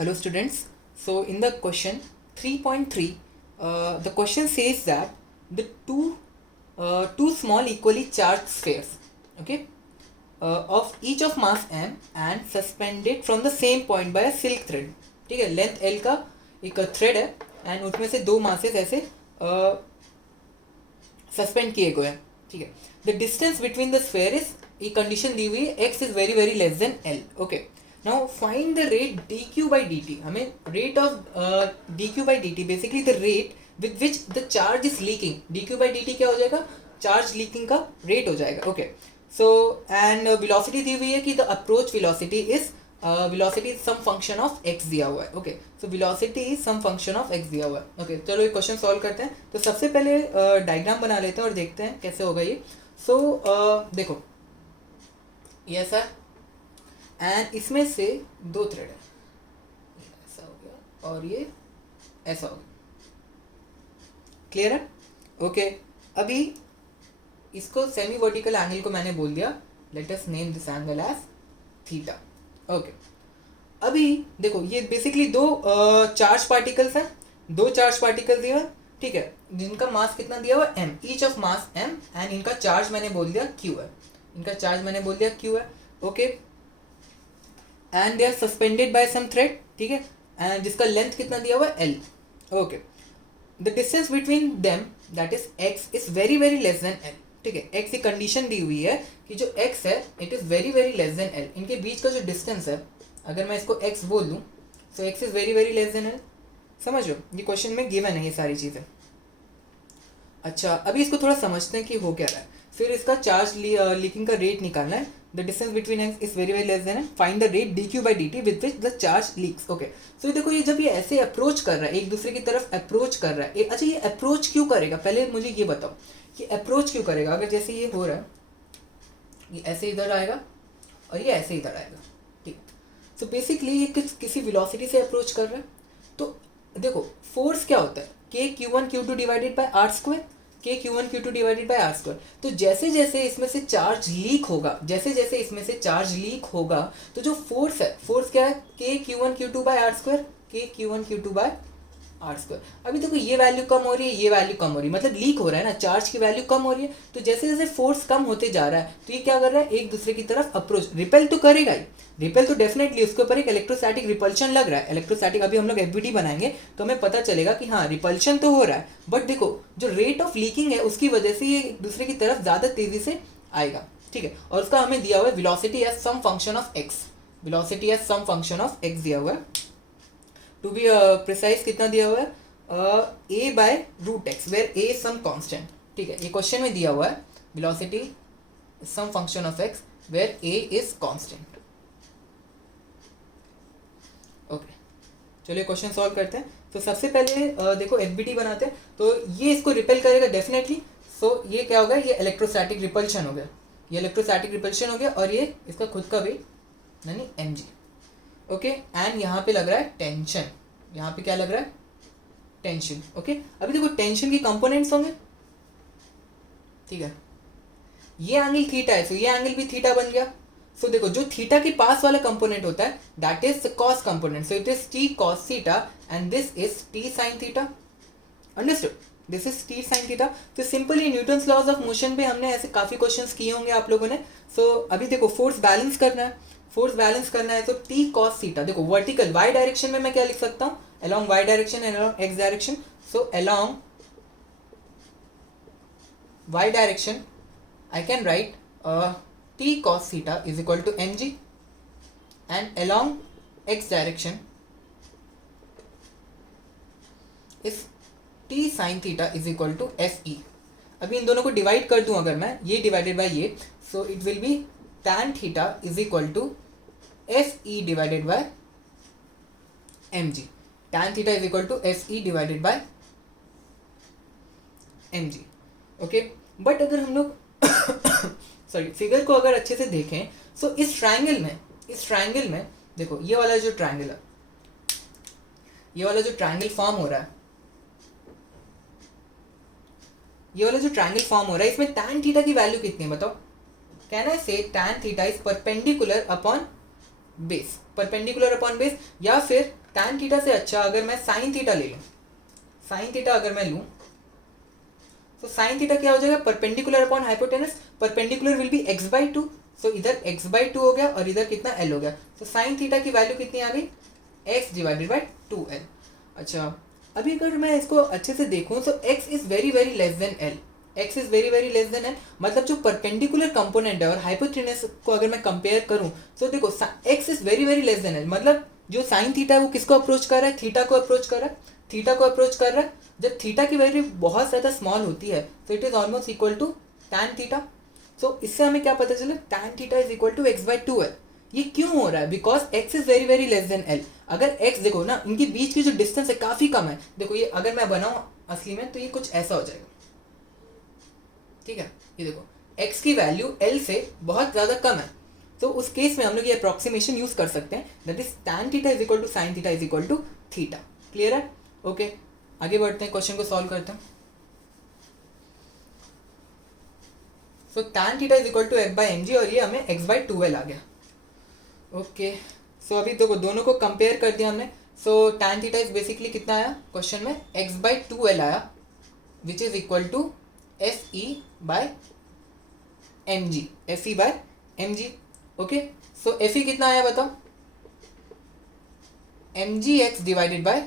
Hello students. So in the question 3.3, the question says that the two small equally charged spheres, okay, of each of mass m and suspended from the same point by a silk thread. ठीक है, length l का एक thread है and उसमें से दो masses ऐसे suspend किए गए हैं. ठीक है, the distance between the sphere is, ये कंडीशन दी हुई है, x is very very less than l. Okay, now find the rate dq by dt. हमें rate of dq by dt, basically the rate with which the charge is leaking. dq by dt क्या हो जाएगा? Charge leaking का rate हो जाएगा. Okay, so end velocity दी हुई है कि the approach velocity is velocity is some function of x दिया हुआ है. Okay, so velocity is some function of x दिया हुआ है. ओके, चलो ये क्वेश्चन सॉल्व करते हैं. तो सबसे पहले डायग्राम बना लेते हैं और देखते हैं कैसे होगा ये. सो देखो, ये ऐसा एंड इसमें से दो थ्रेड है, ऐसा हो गया और ये ऐसा हो गया. क्लियर है? ओके, अभी इसको सेमी वर्टिकल एंगल को मैंने बोल दिया, let us name this angle as theta. Okay, अभी देखो ये बेसिकली दो चार्ज पार्टिकल्स हैं, दो चार्ज पार्टिकल दिया. ठीक है, जिनका मास कितना दिया हुआ m, each of mass m and इनका चार्ज मैंने बोल दिया q है. इनका चार्ज मैंने बोल दिया q है. Okay, and they are suspended by some thread. ठीक है, एंड जिसका लेंथ कितना दिया हुआ है l. Okay, the distance between them that is x is very very less than l. ठीक है, x की कंडीशन दी हुई है कि जो x है it is very very less than l. इनके बीच का जो डिस्टेंस है, अगर मैं इसको x बोल दूँ, सो x is very very less than l. समझो, ये क्वेश्चन में गिवन है ये सारी चीज़ें. अच्छा, अभी इसको थोड़ा समझते हैं कि हो क्या रहा है. फिर इसका चार्ज लीकिंग का रेट निकालना है. The distance between x is very very less than, find the rate dq by dt with which the charge leaks. Okay, so देखो ये जब ये ऐसे अप्रोच कर रहा है, एक दूसरे की तरफ अप्रोच कर रहा है. अच्छा, ये अप्रोच क्यों करेगा? पहले मुझे ये बताओ कि अप्रोच क्यों करेगा. अगर जैसे ये हो रहा है, ये ऐसे इधर आएगा और ये ऐसे इधर आएगा. ठीक, सो बेसिकली ये किसी वेलोसिटी से अप्रोच कर रहा है. तो देखो फोर्स क्या होता है, k q1 q2 divided by r square, k q1 q2 divided by r square. तो जैसे जैसे इसमें से चार्ज लीक होगा, जैसे जैसे इसमें से चार्ज लीक होगा, तो जो फोर्स है, फोर्स क्या है? k q1 q2 by r square, k q1 q2 by r square. अभी देखो ये वैल्यू कम हो रही है, ये वैल्यू कम हो रही है, मतलब लीक हो रहा है ना, चार्ज की वैल्यू कम हो रही है. तो जैसे जैसे फोर्स कम होते जा रहा है, तो ये क्या कर रहा है? एक दूसरे की तरफ अप्रोच, रिपेल तो करेगा ही, रिपेल तो डेफिनेटली, उसके ऊपर एक इलेक्ट्रोस्टैटिक रिपल्शन लग रहा है. इलेक्ट्रोस्टैटिक, अभी हम लोग एफबीटी बनाएंगे तो हमें पता चलेगा कि हाँ रिपल्शन तो हो रहा है, बट देखो जो रेट ऑफ लीकिंग है उसकी वजह से ये एक दूसरे की तरफ ज़्यादा तेजी से आएगा. ठीक है, और उसका हमें दिया हुआ है velocity as some function of x. Velocity as some function of x दिया हुआ है. टू बी प्रिसाइज कितना दिया हुआ है? a by root x, where a some constant. ठीक है, ये क्वेश्चन में दिया हुआ है velocity some function of x where a is constant. Okay, चलिए क्वेश्चन सॉल्व करते हैं. तो सबसे पहले देखो एफबीटी बनाते हैं. तो ये इसको रिपेल करेगा डेफिनेटली. सो ये क्या होगा? ये इलेक्ट्रोस्टैटिक रिपल्शन हो गया, ये इलेक्ट्रोस्टैटिक रिपल्शन हो गया, और ये इसका खुद का वेट यानी mg. ओके, एंड यहाँ पे लग रहा है टेंशन. यहाँ पे क्या लग रहा है? टेंशन. ओके, अभी देखो टेंशन के कंपोनेंट्स होंगे. ठीक है, ये एंगल थीटा है, तो ये एंगल भी थीटा बन गया. सो देखो जो थीटा के पास वाला कंपोनेंट होता है that is the cos component, so it is t cos theta and this is t sin theta. Understood? This is t sin theta. तो simply Newton's laws of motion पे हमने ऐसे काफ़ी क्वेश्चंस किए होंगे आप लोगों ने. सो अभी देखो फोर्स बैलेंस करना है, फोर्स बैलेंस करना है, तो t cos थीटा. देखो वर्टिकल y डायरेक्शन में मैं क्या लिख सकता हूँ? along y direction and along x direction. So along y direction I can write t cos theta is equal to mg, and along x direction is t sin theta is equal to fe. अभी इन दोनों को divide कर दूं अगर मैं, ये divided by ये, सो it will B tan theta is equal to fe divided by mg. tan theta is equal to fe divided by mg. Okay, but अगर हम लोग सॉरी फिगर को अगर अच्छे से देखें, सो इस ट्रायंगल में देखो ये वाला जो ट्रायंगल है, ये वाला जो ट्रायंगल फॉर्म हो रहा है, ये वाला जो ट्रायंगल फॉर्म हो रहा है, इसमें tan थीटा की वैल्यू कितनी है बताओ? कैन आई से tan theta is perpendicular upon base, perpendicular upon base, या फिर tan थीटा से अच्छा अगर मैं sin थीटा ले लूँ, sin थीटा अगर मैं लूँ तो sin थीटा क्या हो जाएगा, perpendicular upon hypotenuse, perpendicular will be x by two, so इधर x बाई टू हो गया और इधर कितना l हो गया, तो sin थीटा की वैल्यू कितनी आ गई, x डिवाइडेड बाई 2l। अच्छा अभी अगर मैं इसको अच्छे से देखूँ तो x is very very less than l, x is very very less than l, मतलब जो परपेंडिकुलर कंपोनेंट है और हाइपोटेनस को अगर मैं कंपेयर करूँ तो देखो x is very very less than l, मतलब जो साइन थीटा है वो किसको अप्रोच कर रहा है, थीटा को अप्रोच कर रहा है, थीटा को अप्रोच कर रहा है। जब थीटा की वैल्यू बहुत ज़्यादा स्मॉल होती है तो it is almost equal to tan theta. So इससे हमें क्या पता चला, tan theta is equal to x by two L. ये क्यों हो रहा है, because x is very very less than l। अगर x देखो ना, इनके बीच की जो डिस्टेंस है काफ़ी कम है, देखो ये अगर मैं बनाऊँ असली में तो ये कुछ ऐसा हो जाएगा, ठीक है, ये देखो x की वैल्यू l से बहुत ज़्यादा कम है, तो उस केस में हम लोग ये अप्रॉक्सीमेशन यूज़ कर सकते हैं, that is tan theta is equal to sine theta is equal to theta. Clear है? ओके आगे बढ़ते हैं, क्वेश्चन को सॉल्व करते हैं। So tan theta is equal to x by m g, और ये हमें x बाई टू एल आ गया। ओके सो अभी देखो दोनों को कंपेयर कर दिया हमने। So tan theta is basically कितना आया क्वेश्चन में, x बाई टू एल आया, which is equal to F E by m g, F E by m g. Okay so F E कितना आया बताओ, m ji x divided by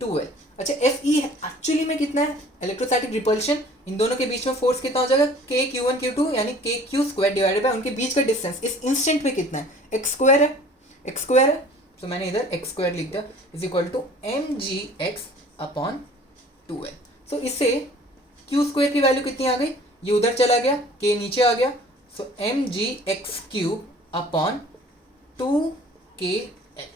two l. अच्छा F E actually में कितना है, electrostatic repulsion, इन दोनों के बीच में फोर्स कितना हो जाएगा, के क्यू वन क्यू टू, यानी के क्यू स्क्वायर डिवाइडेड बाय उनके बीच का डिस्टेंस इस इंस्टेंट पे कितना है, एक्स स्क्वायर है, एक्स स्क्वायर है। तो मैंने इधर एक्स स्क्वायर लिख दिया, is equal to M ji X upon two L. So इससे क्यू स्क्वायर की वैल्यू कितनी आ गई, ये उधर चला गया, के नीचे आ गया, so M ji X cube upon two K L.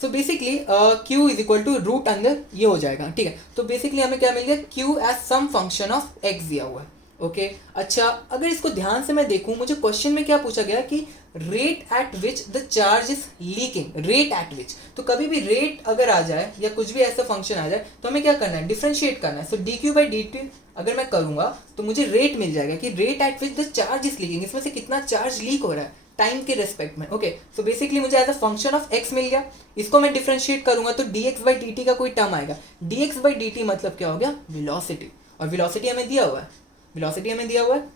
So basically q is equal to root अंदर ये हो जाएगा, ठीक है। तो बेसिकली हमें क्या मिल गया, q as some function of x दिया हुआ है। ओके अच्छा अगर इसको ध्यान से मैं देखूं, मुझे क्वेश्चन में क्या पूछा गया कि rate at which the charge is leaking, rate at विच। तो कभी भी रेट अगर आ जाए या कुछ भी ऐसा फंक्शन आ जाए तो हमें क्या करना है, डिफरेंशिएट करना है। So D Q by D T अगर मैं करूंगा तो मुझे रेट मिल जाएगा कि rate at which the charge is leaking, इसमें से कितना चार्ज लीक हो रहा है टाइम के रेस्पेक्ट में। ओके सो बेसिकली मुझे as a function of x मिल गया, इसको मैं डिफरेंशिएट करूंगा तो dx बाई डी का कोई टर्म आएगा। dx बाई डी मतलब क्या हो गया, वेलोसिटी, और वेलोसिटी हमें दिया हुआ है, वेलोसिटी हमें दिया हुआ है,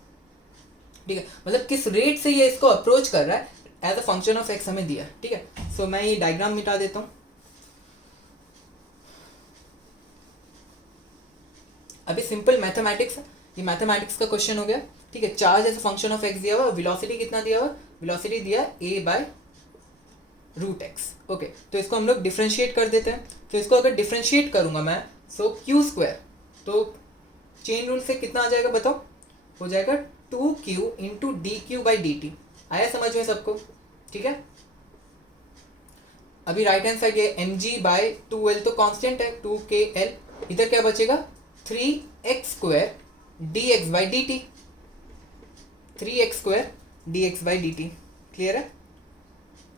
ठीक है, मतलब किस रेट से ये इसको अप्रोच कर रहा है as a function of x हमें दिया है, ठीक है। सो मैं ये डायग्राम मिटा देता हूँ। अभी सिंपल मैथमेटिक्स है, ये मैथमेटिक्स का क्वेश्चन हो गया, ठीक है। Charge as a function of x दिया हुआ, वेलोसिटी कितना दिया हुआ, वेलोसिटी दिया a by root x. Okay तो इसको हम लोग डिफ्रेंशिएट कर देते हैं। तो इसको अगर डिफ्रेंशिएट करूंगा मैं, सो क्यू स्क्वायर, तो चेन रूल से कितना आ जाएगा बताओ, हो जाएगा 2q into D Q by D T. आया समझ में सबको, ठीक है। अभी राइट हैंड साइड ये M ji by two L तो कॉन्स्टेंट है, 2kl, इधर क्या बचेगा 3x square D x by D T, 3x square D x by D T. Clear है?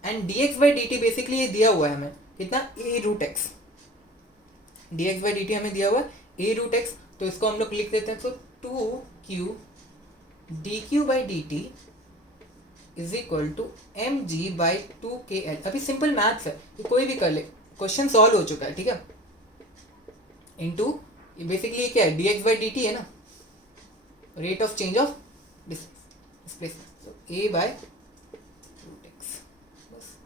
And D x by D T basically ये दिया हुआ है हमें कितना, a root x, d x by D t हमें दिया हुआ है a रूट एक्स। तो इसको हम लोग लिख देते हैं, तो 2q D Q by D T is equal to M ji by 2kl। अभी सिंपल मैथ्स है, ये कोई भी कर ले, क्वेश्चन सॉल्व हो चुका है, ठीक है। इनटू बेसिकली ये क्या है, D x by D T है ना, rate of change of displacement, तो a बाय रूट एक्स, बस।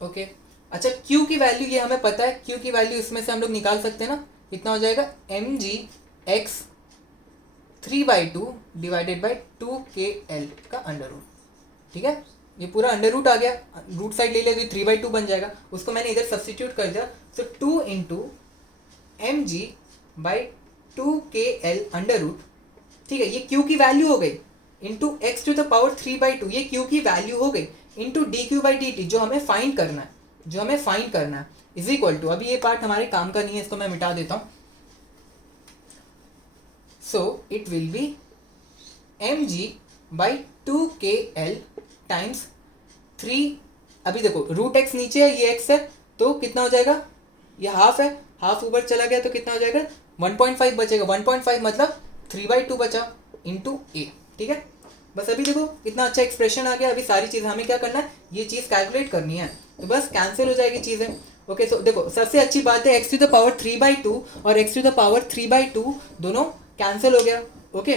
ओके अच्छा q की वैल्यू ये हमें पता है, q की वैल्यू इसमें से हम लोग निकाल सकते हैं ना, कितना हो जाएगा m ji x 3/2 divided by 2kl का अंडर रूट, ठीक है। ये पूरा अंडर रूट आ गया, रूट साइड ले लिया तो 3/2 बन जाएगा, उसको मैंने इधर सब्सटीट्यूट कर दिया। So 2 into m ji by 2kl under root, ठीक है, ये q की वैल्यू हो गई, into x to the power 3/2, ये q की वैल्यू हो गई, into D Q by D t जो हमें फाइंड करना है, जो हमें फाइंड करना है, इज इक्वल टू, अभी ये पार्ट हमारे काम का नहीं है, इसको मैं मिटा देता हूँ। So it will be m ji by 2kl times 3, अभी देखो रूट एक्स नीचे है, ये एक्स है, तो कितना हो जाएगा, ये हाफ है, हाफ ऊपर चला गया तो कितना हो जाएगा 1.5 बचेगा, 1.5 मतलब 3/2 बचा इंटू ए, ठीक है। बस अभी देखो इतना अच्छा एक्सप्रेशन आ गया, अभी सारी चीज़ हमें क्या करना है, ये चीज़ कैलकुलेट करनी है, तो बस कैंसिल हो जाएगी चीज़ें। ओके, सो देखो सबसे अच्छी बात है x टू द पावर 3/2 और x टू द पावर 3/2 दोनों कैंसिल हो गया। ओके,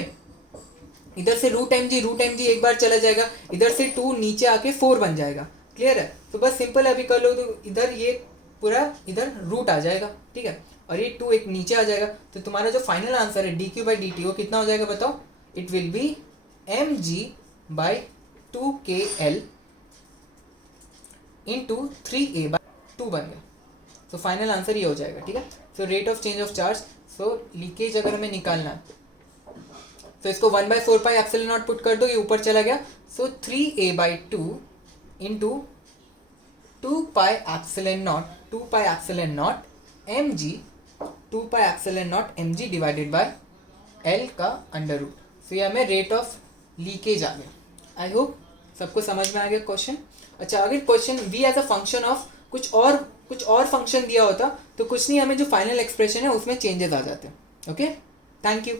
इधर से रूट एम जी एक बार चला जाएगा, इधर से 2 नीचे आके 4 बन जाएगा। क्लियर है? तो बस सिंपल अभी कर लो, तो इधर ये पूरा इधर रूट आ जाएगा, ठीक है, और ये 2 एक नीचे आ जाएगा, तो तुम्हारा जो फाइनल आंसर है dq/dt वो कितना हो जाएगा बताओ? It will B mg/2kl into 3a/2 बन गया। तो फाइनल आंसर ये हो जाएगा, ठीक है। So rate of change of charge, so leakage अगर हमें निकालना है तो इसको 1/4πε0 पुट कर दो, ये ऊपर चला गया, so 3a/2 into 2πε0 mg 2πε0 mg divided by l का अंडर रूट। सो ये हमें रेट ऑफ लीकेज आ गया। आई होप सबको समझ में आ गया क्वेश्चन। अच्छा, अगर question v as a function of कुछ और फंक्शन दिया होता तो कुछ नहीं, हमें जो फाइनल एक्सप्रेशन है उसमें चेंजेस आ जाते। Okay, thank you.